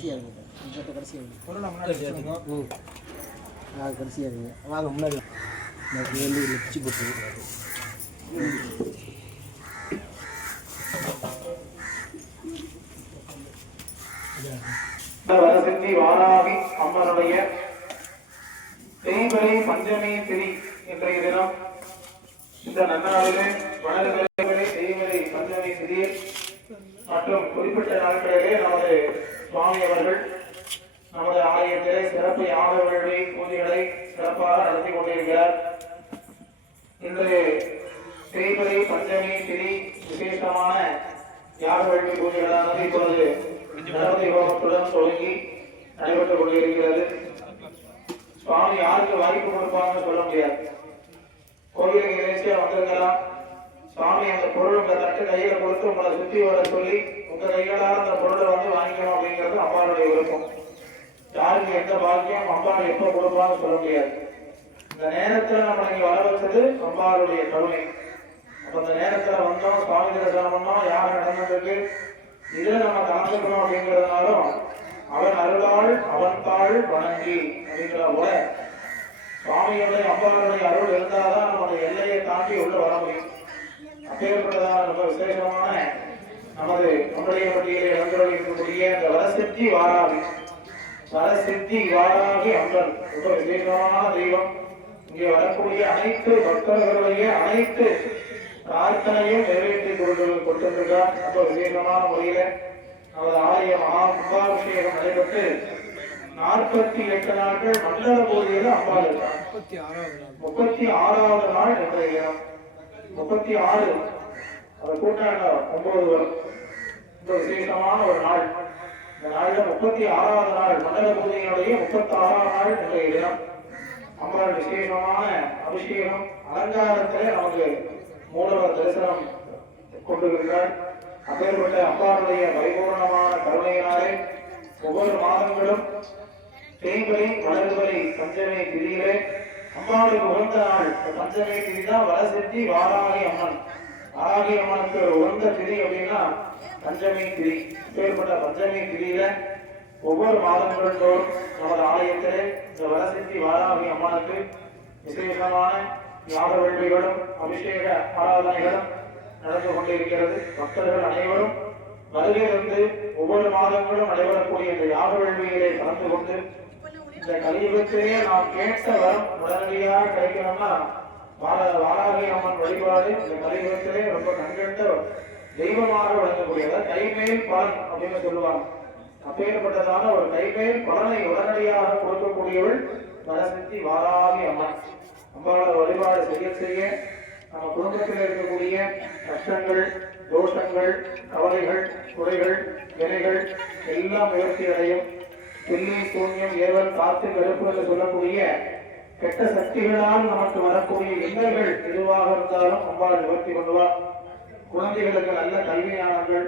கடைசியாக இருக்குது இந்த கடைசியாக கடைசியாக இருக்குங்க. வாங்க முன்னாடி வந்து பிச்சு போட்டு வரசித்தி வாராகி அம்மனுடைய தேய்பிறை பஞ்சமி திரி இன்றைய தினம் இந்த நன்னாளிலே வளர்பிறை தேய்பிறை பஞ்சமி திரி மற்றும் குறிப்பிட்ட நாட்களிலே நமது சுவாமி அவர்கள் நமது ஆலயத்திலே சிறப்பு யாக வேள்வி பூஜைகளை சிறப்பாக நடத்தி கொண்டிருக்கிறார். இன்று தேய்பிறை பஞ்சமி திரி விசேஷமான யாக வேள்வி பூஜைகளானது இப்பொழுது கணபதி ஹோமத்துடன் தொடங்கி நடைபெற்றுக் கொண்டிருக்கிறது. சுவாமி யாருக்கு வாய்ப்பு கொடுப்பாங்கன்னு சொல்ல முடியாது. கோவிலுக்கு நேசியா வந்திருக்கலாம். சுவாமி அந்த பொருள் உங்க தட்டு கையில கொடுத்து உங்களை சுத்தி வர சொல்லி உங்க கைகளால் அந்த பொருளை வந்து வாங்கிக்கணும் அப்படிங்கிறது அம்பாளுடைய விருப்பம். யாருக்கு எந்த பாக்கியம் அம்பாள் எப்ப கொடுப்பான்னு சொல்ல முடியாது. இந்த நேரத்துல நம்ம இங்க வர வச்சது அம்பாளுடைய கருணை. அப்ப அந்த நேரத்துல வந்தோம், சுவாமி தரிசனம் பண்ணோம், யார் நடந்திருக்கு, இதுல நம்ம கலந்துக்கணும் அப்படிங்கிறதுனாலும் அவன் அருளாள் அவன் தாள் வணங்கி அப்படிங்கிற போல சுவாமியுடைய அம்பாளுடைய அருள் இருந்தால்தான் நம்முடைய எல்லையை தாண்டி உள்ள வர முடியும். அப்பேற்பட்டதான ரொம்ப விசேஷமான நம்முடைய பட்டியலில் இழந்திருக்கக்கூடிய அந்த வரசித்தி வாராகி அம்மன் ரொம்ப விசேஷமான தெய்வம். இங்கே வரக்கூடிய அனைத்து பக்தர்களுடைய அனைத்து பிரார்த்தனையும் நிறைவேற்றி கொடுத்திருக்கார். ரொம்ப விசேஷமான முறையில நமது ஆலய மகா கும்பாபிஷேகம் நடைபெற்று 48 நாட்கள் மண்டல பூஜையில அம்பாள் இருக்கார். 36வது நாள் இன்றைய 36 அது கூட்டாண்ட 9 வரும். ரொம்ப விசேஷமான ஒரு நாள். இந்த நாள்ல 36வது நாள் மண்டல பூஜையினுடைய 36ஆம் நாள் இன்றைய தினம் அம்பாள் விசேஷமான அபிஷேகம் அலங்காரத்திலே நமக்கு மூலவர் தரிசனம் கொண்டிருக்கிறார். அப்பேற்பட்ட அம்பாளுடைய பரிபூர்ணமான கருணையினாலே ஒவ்வொரு மாதங்களும் தேய்பிறை வளர்பிறை பஞ்சமி திதியிலே அம்பாளுக்கு உகந்த நாள் பஞ்சமி திதி தான் வரசித்தி வாராகி அம்மன். வாராகி அம்மனுக்கு உகந்த திதி அப்படின்னா பஞ்சமி திதி. அப்பேற்பட்ட பஞ்சமி திதியில ஒவ்வொரு மாதங்களும் தோறும் நமது ஆலயத்திலே இந்த வரசித்தி வாராகி அம்மனுக்கு விசேஷமான யாக வேள்விகளும் அபிஷேக ஆராதனைகளும் நடந்து கொண்டிருக்கிறது. பக்தர்கள் அனைவரும் வருகையிலிருந்து ஒவ்வொரு மாதங்களும் நடைபெறக்கூடிய இந்த யாக வேள்வியிலே கலந்து கொண்டு இந்த கலியுகத்திலே நாம் கேட்ட வரம் உடனடியாக கிடைக்கணும்னா வாராகி அம்மன் வழிபாடு இந்த கலியுகத்திலே ரொம்ப கண்கண்ட தெய்வமாக வழங்கக்கூடியது. கைமேல் பலன் அப்படின்னு சொல்லுவாங்க. அப்பேற்பட்டதான ஒரு கைமேல் பலனை உடனடியாக கொடுக்கக்கூடியவள் வரசித்தி வாராகி அம்மன். அம்பாளோட வழிபாடு செய்ய நம்ம குடும்பத்தில் இருக்கக்கூடிய கஷ்டங்கள், தோஷங்கள், கவலைகள், குறைகள், வினைகள் எல்லாம் நிவர்த்தி அடையும். பில்லி, சூன்யம், ஏவல், காத்து, கருப்பு என்று சொல்லக்கூடிய கெட்ட சக்திகளால் நமக்கு வரக்கூடிய இன்னல்கள் எதுவாக இருந்தாலும் அம்பாள் நிவர்த்தி கொண்டுவார். குழந்தைகளுக்கு நல்ல கல்வியானங்கள்,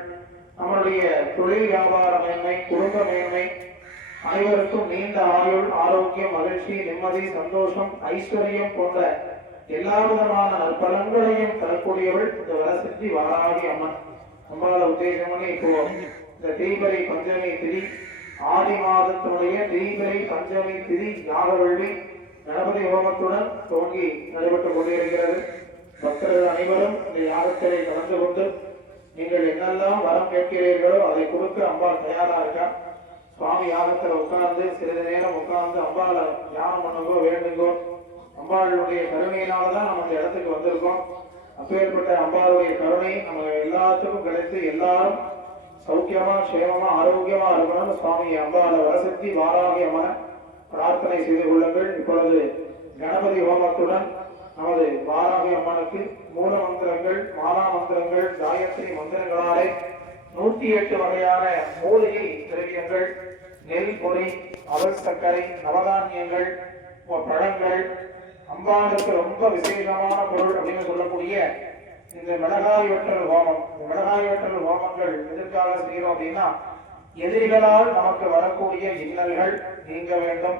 நம்மளுடைய தொழில் வியாபார மேன்மை, குடும்ப மேன்மை, அனைவருக்கும் நீண்ட ஆயுள், ஆரோக்கியம், மகிழ்ச்சி, நிம்மதி, சந்தோஷம், ஐஸ்வர்யம் போன்ற எல்லா விதமான நற்பலன்களையும் தரக்கூடியவள் இந்த வரசித்தி வாராகி அம்மன். அம்பாள உத்தேசம் பண்ணி இப்போ இந்த தேய்பிறை பஞ்சமி திதி ஆடி மாதத்தினுடைய தேய்பிறை பஞ்சமி திதி யாகவள்ளி கணபதி ஹோமத்துடன் துவங்கி நடைபெற்றுக் கொண்டிருக்கிறது. பக்தர்கள் அனைவரும் இந்த யாகத்திலே கலந்து கொண்டு நீங்கள் என்னெல்லாம் வரம் கேட்கிறீர்களோ அதை கொடுக்க அம்பாள் தயாரா இருக்கா. சுவாமி யாகத்துல உட்கார்ந்து சிறிது நேரம் உட்கார்ந்து அம்பாள தியானம் பண்ணுங்கோ, வேண்டுங்கோ. அம்பாளுடைய கருணையினாலதான் நம்ம இந்த இடத்துக்கு வந்திருக்கோம். அப்பேற்பட்ட அம்பாளுடைய கருணை நம்ம எல்லாத்துக்கும் கிடைத்து எல்லாரும் சௌக்கியமா, க்ஷேமமா, ஆரோக்கியமா இருக்கணும்னு சுவாமி அம்பாள வரசித்தி வாராகி அம்மன பிரார்த்தனை செய்து கொள்ளுங்கள். இப்பொழுது கணபதி ஹோமத்துடன் நமது வாராகி அம்மனுக்கு மூல மந்திரங்கள், மாலா மந்திரங்கள், காயத்ரி மந்திரங்களாலே 108 வகையான மூலிகை திரவியங்கள், நெல் பொறி, அவல் சர்க்கரை, நவதானியங்கள், பழங்கள், அம்பாளுக்கு ரொம்ப விசேஷமான பொருள் அப்படின்னு சொல்லக்கூடிய இந்த மிளகாய் வெட்டல் ஹோமம். இந்த மிளகாய் வெட்டல் ஹோமங்கள் எதற்காக செய்யறோம் அப்படின்னா எதிரிகளால் நமக்கு வரக்கூடிய இன்னல்கள் நீங்க வேண்டும்,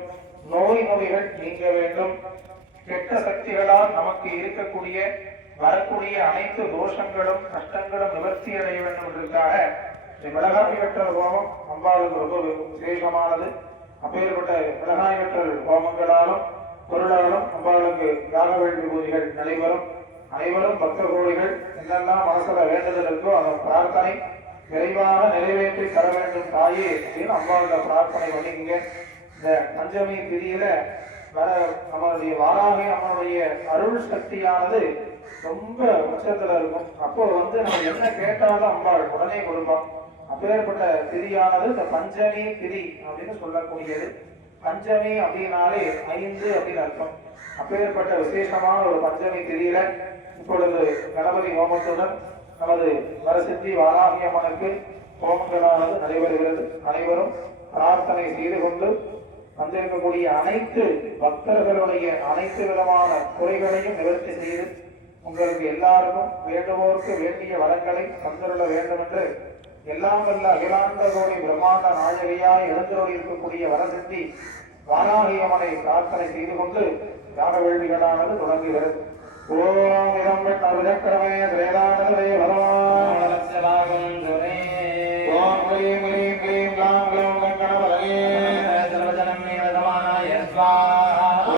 நோய் நொடிகள் நீங்க வேண்டும், கெட்ட சக்திகளால் நமக்கு இருக்கக்கூடிய வரக்கூடிய அனைத்து தோஷங்களும் கஷ்டங்களும் நிவர்த்தி அடைய வேண்டும் என்பதற்காக மிளகாய் வெற்றல் ஹோமம் அம்பாளுக்கு ரொம்ப விசேஷமானது. அப்பேற்பட்ட மிளகாய் வெற்றல் ஹோமங்களாலும் பொருளாலும் அம்பாளுக்கு யாக வேள்வி பூஜைகள் நடைபெறும். அனைவரும் பக்த கோடிகள் என்னெல்லாம் மனசுல வேண்டுதல் இருக்கோ அந்த பிரார்த்தனை விரைவாக நிறைவேற்றி தர வேண்டும் தாயே அப்படின்னு அம்பாவோட பிரார்த்தனை பண்ணிங்க. இந்த பஞ்சமி திதியில நம்மளுடைய வாராகி அம்மனுடைய அருள் சக்தியானது ரொம்ப உச்சத்துல இருக்கும். அப்போ நம்ம என்ன கேட்டாலும் அம்பாள் உடனே கொடுப்பான். அப்பேற்பட்ட திதியானது இந்த பஞ்சமி திதி அப்படின்னு சொல்லக்கூடியது. பஞ்சமி அப்படின்னாலே 5 அப்படின்னு அர்த்தம். அப்பேற்பட்ட விசேஷமான ஒரு பஞ்சமி திதியில இப்பொழுது கணபதி ஹோமத்துடன் நமது வரசித்தி வாராகி அம்மனுக்கு ஹோமங்களானது நடைபெறுகிறது. அனைவரும் பிரார்த்தனை செய்து கொண்டு வந்திருக்கக்கூடிய அனைத்து பக்தர்களுடைய அனைத்து விதமான குறைகளையும் நிவர்த்தி செய்து உங்களுக்கு எல்லாருக்கும் வேண்டுவோருக்கு வேண்டிய வளங்களை தந்துள்ள வேண்டும் என்று எல்லாம் வல்ல அகிலாண்ட கோடி பிரம்மாண்ட நாயகியாய் எழுந்தருளி இருக்கக்கூடிய வரசித்தி வாராகி அம்மனை பிரார்த்தனை செய்து கொண்டு யாக வேள்விகளானது தொடங்குகிறது. ஓம் இதம் விதக்கிரமே திரேதானதே பகவான் ஓம் க்ளீம் க்ளீம் க்ளீம் க்ளாம் க்ளௌம் கணபதயே சர்வஜனம் மேலதமானாய ஸ்வாஹா.